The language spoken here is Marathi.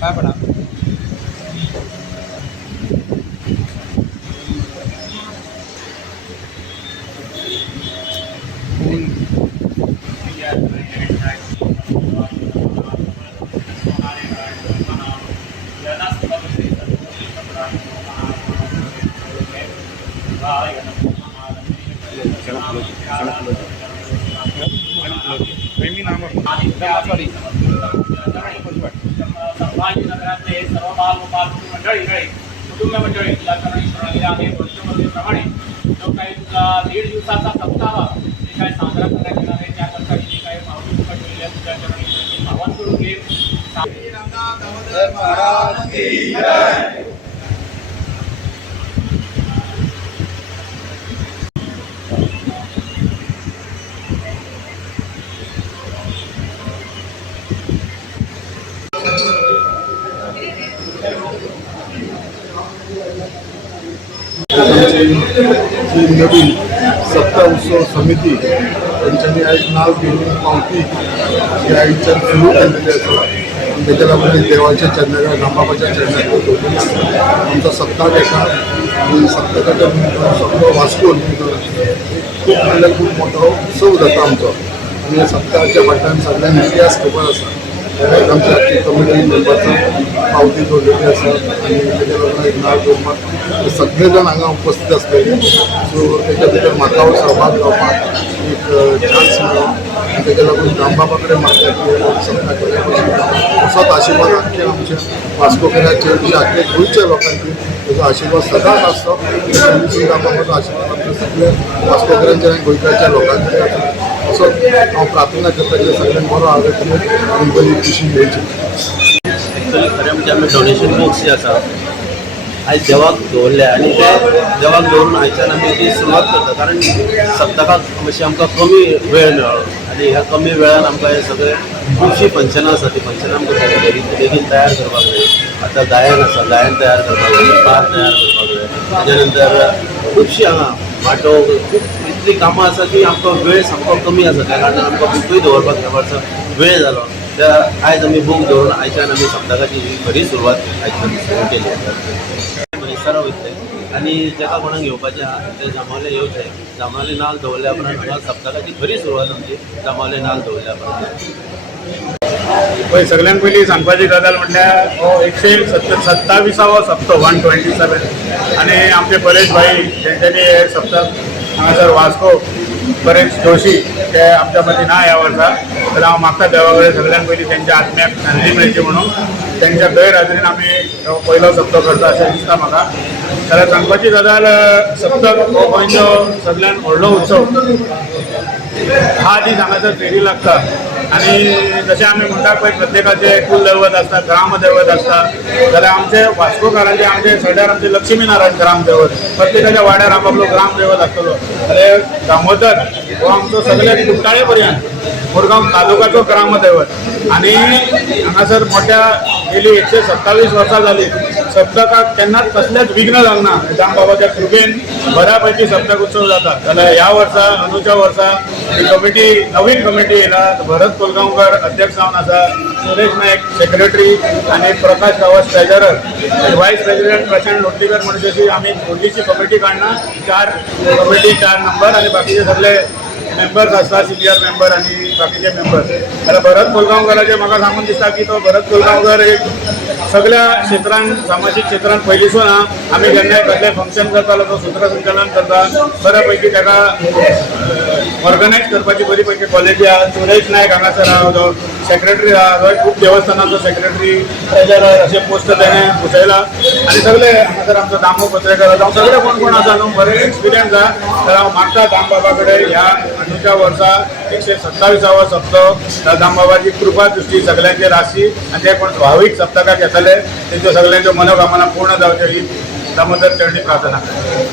काय पडा संभाजीनगरातले सर्व बालगोपाल मंडळी कुटुंब मंडळी तुला करण्यात आहे वर्षभराप्रमाणे जो काही तुझा 1.5 दिवसाचा सप्ताह जे काय साजरा करण्यात येणार आहे त्याकरता जे काही मावळी ठेवलेली आहे तुझ्या चरणी आवाहन करून घे. जी नवीन सप्ताह उत्सव समिती त्यांच्यानी आज नाव घेऊन पावती आईच्या सुरू केलेली असं त्याच्याला म्हणजे देवाच्या चरणाला रामबाबाच्या चरणाला ठेवलेलं असतं. आमचा सप्ताह घेता आणि सप्ताहाच्या सप्ताह वाचून खूप म्हणजे खूप मोठा उत्सव जाता आमचो आणि या सप्ताहाच्या फाटल्यान सगळ्यांनी इतिहास खबर आसा. आमच्या आजची कमिटी मेंबरचं पावती दवरलेली आसा आणि तेच्या लागून एक नाव घेवपाक सगळे जाण हांगा उपस्थित आसलेले. सो तेच्या भितर म्हाका सहभाग घेवपाक एक चान्स मेळ्ळो आनी तेच्या लागून रामबाबा कडेन मागता की सप्ताह केल्या भशेन असोच आशिर्वाद आमच्या वास्कोकरांचेर म्हणजे आख्या गोंयच्या लोकांचेर तेजो आशिर्वाद सदांच आसता. रामबाबाचो आशिर्वाद आमच्या सगळ्या वास्कोकरांचेर आनी गोंयकारच्या लोकांचेर आसा असो हांव प्रार्थना करता की सगळ्यांक बरो आरोग्य आनी बरी खुशी मेळची. एक्चुअली खरें म्हणजे आमी डोनेशन बॉक्स जे आसा आयज देवाक दवरल्या आनी ते देवाक दवरून आयच्यान आमी ती सुरवात करता कारण सप्तकाक मातशी आमकां कमी वेळ मेळ्ळो आनी ह्या कमी वेळान आमकां हे सगळे खुबशीं फंक्शनां आसा ती फंक्शनां आमकां बेगीन तयार करपाक जाय. आतां गायन आसा गायन तयार करपाक जाय, पार तयार करपाक जाय. ताच्या नंतर खुबशीं हांगा वांटो खूब इतली कामां आसा की आमकां वेळ सामको कमी आसा त्या कारणान आमकां बुकूय दवरपाक ह्या वर्सा वेळ जालो. आयज आमी बूक दवरून आयच्यान आमी सप्तकाची ही खरी सुरवात आयच्यान सुरू केली. सराव वयतले आनी जेका कोणाक येवपाचें आहा ते जांबावले येवचे. जांबावले नाल्ल दवरल्या उपरांत हांगा सप्तकाची खरी सुरवात आमची जांबावले नाल्ल दवरल्या उपरांत. पळय सगळ्यान पयलीं सांगपाची गजाल म्हटल्यार हो 127वो सप्तो 127 आनी आमचे परेश भाई तेंच्यांनी हे सप्तक हांगासर वास्को परेश जोशी ते आमच्या मदीं ना ह्या वर्सा. तर हांव मागता देवा कडेन सगळ्यान पयलीं तेंच्या आत्म्याक शांती मेळची म्हणून तेंच्या गैरहाजरीन आमी हो पयलो सप्तो करता अशें दिसता म्हाका. जाल्यार सांगपाची गजाल सप्तक हो गोंयचो सगळ्यान व्हडलो उत्सव. 10 दीस हांगासर फेरी लागता आनी जशें आमी म्हणटा पळय प्रत्येकाचें कुलदैवत आसता, ग्रामदैवत आसता जाल्यार आमचे वास्कोकारांचे आमचे सड्यार आमचे लक्ष्मीनारायण ग्रामदैवत प्रत्येकाच्या वाड्यार आपापलो ग्रामदैवत आसतलो. जाल्यार दामोदर हो आमचो सगळ्यात कुट्टाळे पर्यंत मुरगांव तालुकाचो ग्रामदैवत आनी हांगासर मोठ्या गेली 127 वर्सां जाली सप्तकाक केन्नाच कसलेंच विघ्न लागना. दामबाबाच्या कृपेन बऱ्यापैकी सप्तक उत्सव जाता. जाल्यार ह्या वर्सा अंदूच्या वर्सा ही कमिटी नवीन कमिटी येयला. भरत कोलगांवकर अध्यक्ष जावन आसा, सुरेश नायक सेक्रेटरी आनी Prakash Rawat treasurer, vice president Prashant Lotlikar म्हणजे अशी आमी व्हडलीशी कमिटी काडना. 4 कमिटी 4 नंबर आनी बाकीचे सगळे मेंबर्स आसता, सिनियर मेंबर आनी बाकीचे मेंबर. जाल्यार भरत कोलगांवकराचे म्हाका सांगून दिसता की तो भरत कोलगांवकर एक सगळ्या क्षेत्रांत सामाजीक क्षेत्रांत पयलींसून आमी केन्नाय कसलें फंक्शन करतालो तो सूत्रसंचालन करता. बऱ्यापैकी ताका ऑर्गनायज करपाची बरी पैकी कॉलेजी आहा. सुरेश नायक हांगासर आहा जो सेक्रेटरी आहा, तो खूब देवस्थानाचो सेक्रेटरी ट्रेजरर अशे पोस्ट ताणें भुशयला आनी सगळे हांगासर आमचो दामो पत्रेकार जावं सगळे कोण आसा न्हू बरे एक्सपिरियन्स आहा. तर हांव मागता दामबाबा कडेन ह्या अंदूच्या वर्सा 127वो सप्तो दामबाबाची कृपा दृश्टी सगळ्यांचेर आसची आनी ते कोण भावीक सप्तकाक येतले तेंच्यो सगळ्यांच्यो मनोकामना पूर्ण जावच्यो ही दामोदर चरणी प्रार्थना करता.